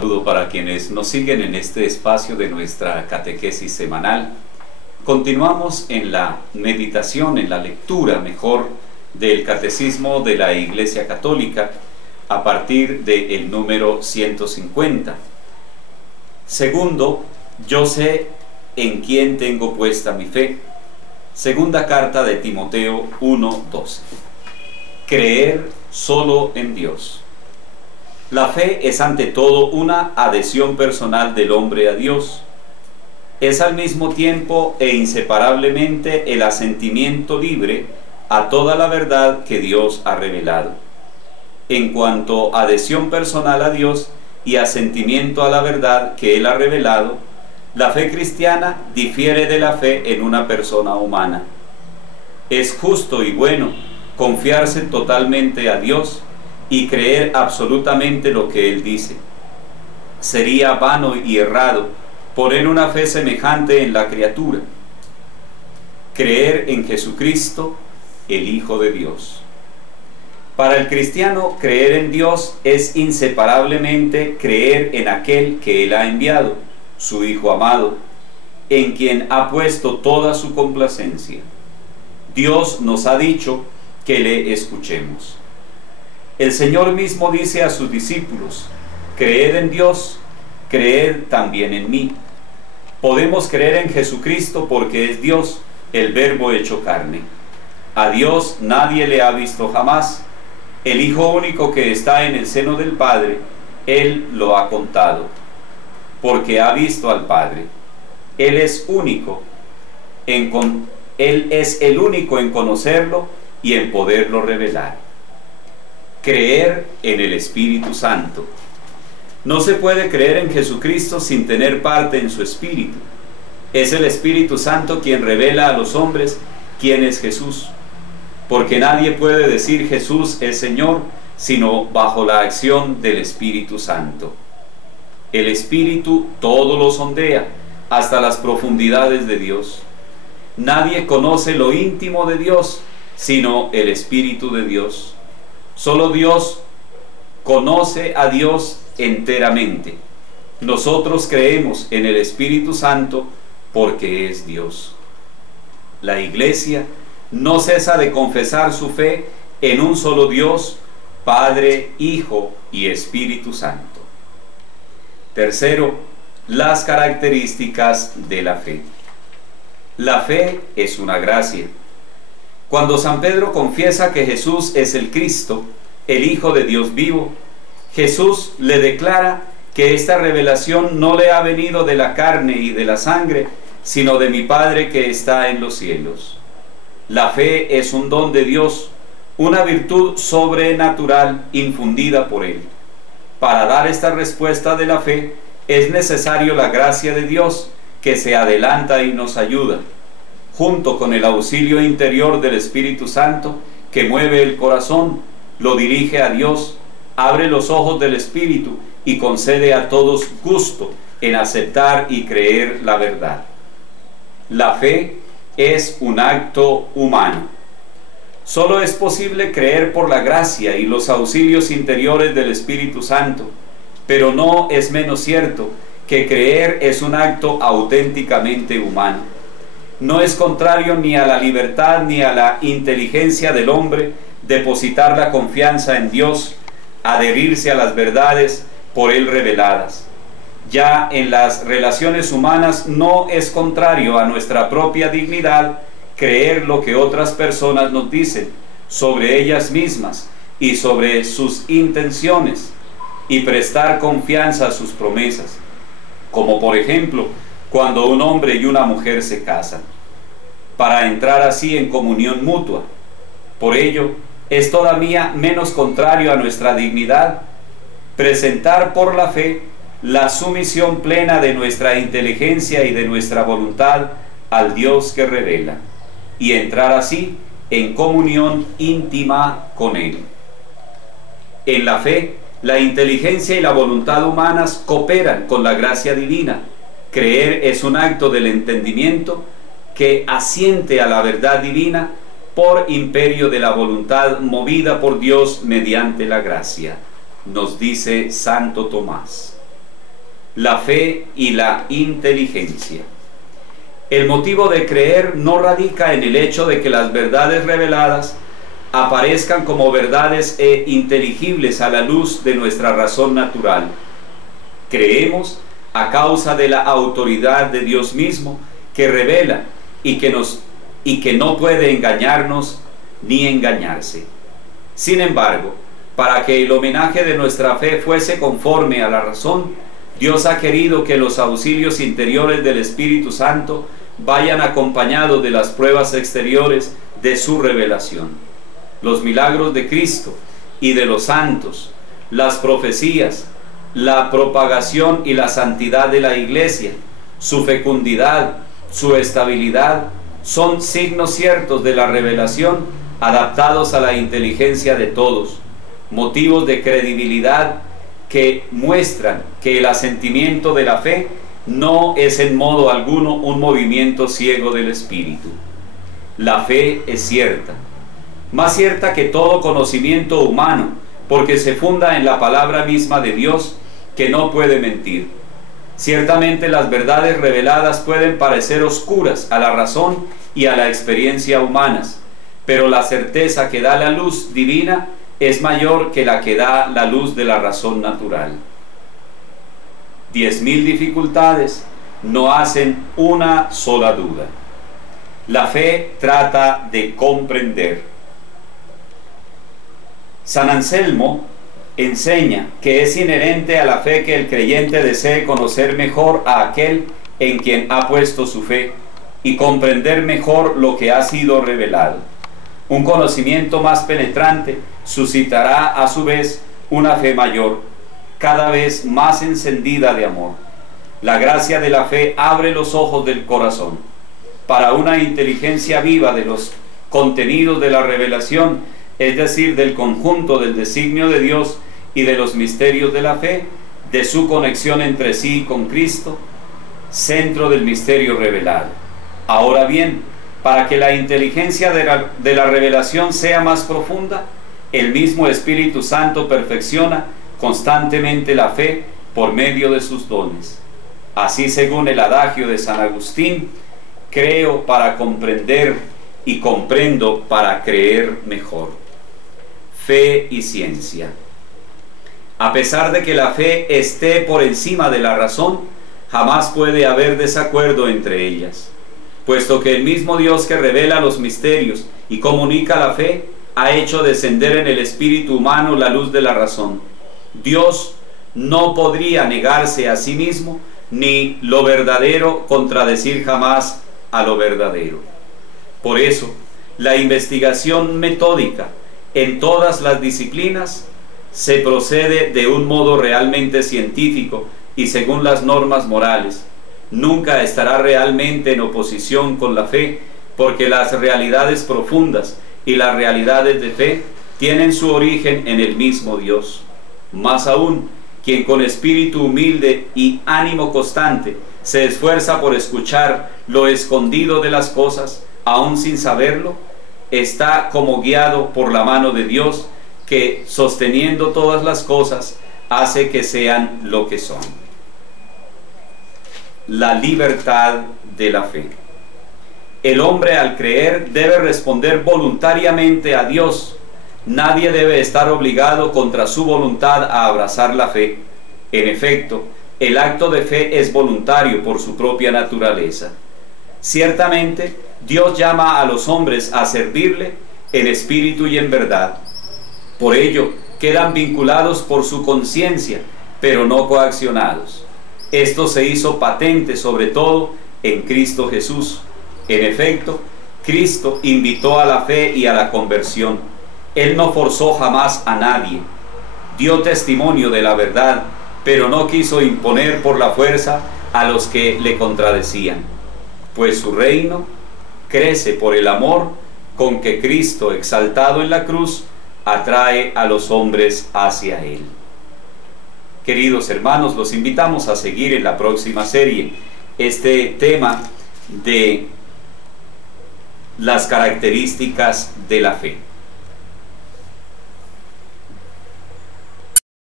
saludo para quienes nos siguen en este espacio de nuestra catequesis semanal. Continuamos en la meditación, en la lectura mejor del Catecismo de la Iglesia Católica a partir del número 150. Segundo, yo sé en quién tengo puesta mi fe. Segunda carta de Timoteo 1:12. Creer solo en Dios. La fe es ante todo una adhesión personal del hombre a Dios. Es al mismo tiempo e inseparablemente el asentimiento libre a toda la verdad que Dios ha revelado. En cuanto a adhesión personal a Dios y asentimiento a la verdad que Él ha revelado, la fe cristiana difiere de la fe en una persona humana. Es justo y bueno confiarse totalmente a Dios y creer absolutamente lo que Él dice. Sería vano y errado poner una fe semejante en la criatura. Creer en Jesucristo, el Hijo de Dios. Para el cristiano, creer en Dios es inseparablemente creer en aquel que Él ha enviado, su Hijo amado, en quien ha puesto toda su complacencia. Dios nos ha dicho que le escuchemos. El Señor mismo dice a sus discípulos: creed en Dios, creed también en mí. Podemos creer en Jesucristo porque es Dios, el Verbo hecho carne. A Dios nadie le ha visto jamás. El Hijo único que está en el seno del Padre, Él lo ha contado, porque ha visto al Padre. Él es único, Él es el único en conocerlo y en poderlo revelar. Creer en el Espíritu Santo. No se puede creer en Jesucristo sin tener parte en su Espíritu. Es el Espíritu Santo quien revela a los hombres quién es Jesús, porque nadie puede decir Jesús es Señor sino bajo la acción del Espíritu Santo. El Espíritu todo lo sondea hasta las profundidades de Dios. Nadie conoce lo íntimo de Dios sino el Espíritu de Dios. Solo Dios conoce a Dios enteramente. Nosotros creemos en el Espíritu Santo porque es Dios. La Iglesia no cesa de confesar su fe en un solo Dios, Padre, Hijo y Espíritu Santo. Tercero, las características de la fe. La fe es una gracia. Cuando San Pedro confiesa que Jesús es el Cristo, el Hijo de Dios vivo, Jesús le declara que esta revelación no le ha venido de la carne y de la sangre, sino de mi Padre que está en los cielos. La fe es un don de Dios, una virtud sobrenatural infundida por Él. Para dar esta respuesta de la fe es necesario la gracia de Dios que se adelanta y nos ayuda, junto con el auxilio interior del Espíritu Santo que mueve el corazón, lo dirige a Dios, abre los ojos del Espíritu y concede a todos gusto en aceptar y creer la verdad. La fe es un acto humano. Solo es posible creer por la gracia y los auxilios interiores del Espíritu Santo, pero no es menos cierto que creer es un acto auténticamente humano. No es contrario ni a la libertad ni a la inteligencia del hombre depositar la confianza en Dios, adherirse a las verdades por Él reveladas. Ya en las relaciones humanas no es contrario a nuestra propia dignidad creer lo que otras personas nos dicen sobre ellas mismas y sobre sus intenciones y prestar confianza a sus promesas, como por ejemplo cuando un hombre y una mujer se casan, para entrar así en comunión mutua. Por ello, es todavía menos contrario a nuestra dignidad presentar por la fe la sumisión plena de nuestra inteligencia y de nuestra voluntad al Dios que revela, y entrar así en comunión íntima con Él. En la fe, la inteligencia y la voluntad humanas cooperan con la gracia divina. Creer es un acto del entendimiento que asiente a la verdad divina por imperio de la voluntad movida por Dios mediante la gracia, nos dice Santo Tomás. la fe y la inteligencia. El motivo de creer no radica en el hecho de que las verdades reveladas aparezcan como verdades e inteligibles a la luz de nuestra razón natural. Creemos a causa de la autoridad de Dios mismo, que revela y que no puede engañarnos ni engañarse. Sin embargo, para que el homenaje de nuestra fe fuese conforme a la razón, Dios ha querido que los auxilios interiores del Espíritu Santo vayan acompañados de las pruebas exteriores de su revelación. Los milagros de Cristo y de los santos, las profecías, la propagación y la santidad de la Iglesia, su fecundidad, su estabilidad, son signos ciertos de la revelación, adaptados a la inteligencia de todos, motivos de credibilidad que muestran que el asentimiento de la fe no es en modo alguno un movimiento ciego del espíritu. La fe es cierta, más cierta que todo conocimiento humano, porque se funda en la palabra misma de Dios, que no puede mentir. Ciertamente las verdades reveladas pueden parecer oscuras a la razón y a la experiencia humanas, pero la certeza que da la luz divina es mayor que la que da la luz de la razón natural. 10.000 dificultades no hacen una sola duda. La fe trata de comprender. San Anselmo enseña que es inherente a la fe que el creyente desee conocer mejor a aquel en quien ha puesto su fe y comprender mejor lo que ha sido revelado. Un conocimiento más penetrante suscitará a su vez una fe mayor, cada vez más encendida de amor. La gracia de la fe abre los ojos del corazón para una inteligencia viva de los contenidos de la revelación, es decir, del conjunto del designio de Dios y de los misterios de la fe, de su conexión entre sí con Cristo, centro del misterio revelado. Ahora bien, para que la inteligencia de la revelación sea más profunda, el mismo Espíritu Santo perfecciona constantemente la fe por medio de sus dones. Así, según el adagio de San Agustín, creo para comprender y comprendo para creer mejor. Fe y ciencia. A pesar de que la fe esté por encima de la razón, jamás puede haber desacuerdo entre ellas, puesto que el mismo Dios que revela los misterios y comunica la fe, ha hecho descender en el espíritu humano la luz de la razón. Dios no podría negarse a sí mismo, ni lo verdadero contradecir jamás a lo verdadero. Por eso, la investigación metódica en todas las disciplinas se procede de un modo realmente científico y según las normas morales. Nunca estará realmente en oposición con la fe, porque las realidades profundas y las realidades de fe tienen su origen en el mismo Dios. Más aún, quien con espíritu humilde y ánimo constante se esfuerza por escuchar lo escondido de las cosas, aún sin saberlo, está como guiado por la mano de Dios, que, sosteniendo todas las cosas, hace que sean lo que son. La libertad de la fe. El hombre, al creer, debe responder voluntariamente a Dios. Nadie debe estar obligado contra su voluntad a abrazar la fe. En efecto, el acto de fe es voluntario por su propia naturaleza. Ciertamente, Dios llama a los hombres a servirle en espíritu y en verdad. Por ello, quedan vinculados por su conciencia, pero no coaccionados. Esto se hizo patente sobre todo en Cristo Jesús. En efecto, Cristo invitó a la fe y a la conversión. Él no forzó jamás a nadie. Dio testimonio de la verdad, pero no quiso imponer por la fuerza a los que le contradecían, pues su reino crece por el amor con que Cristo, exaltado en la cruz, atrae a los hombres hacia Él. Queridos hermanos, los invitamos a seguir en la próxima serie este tema de las características de la fe.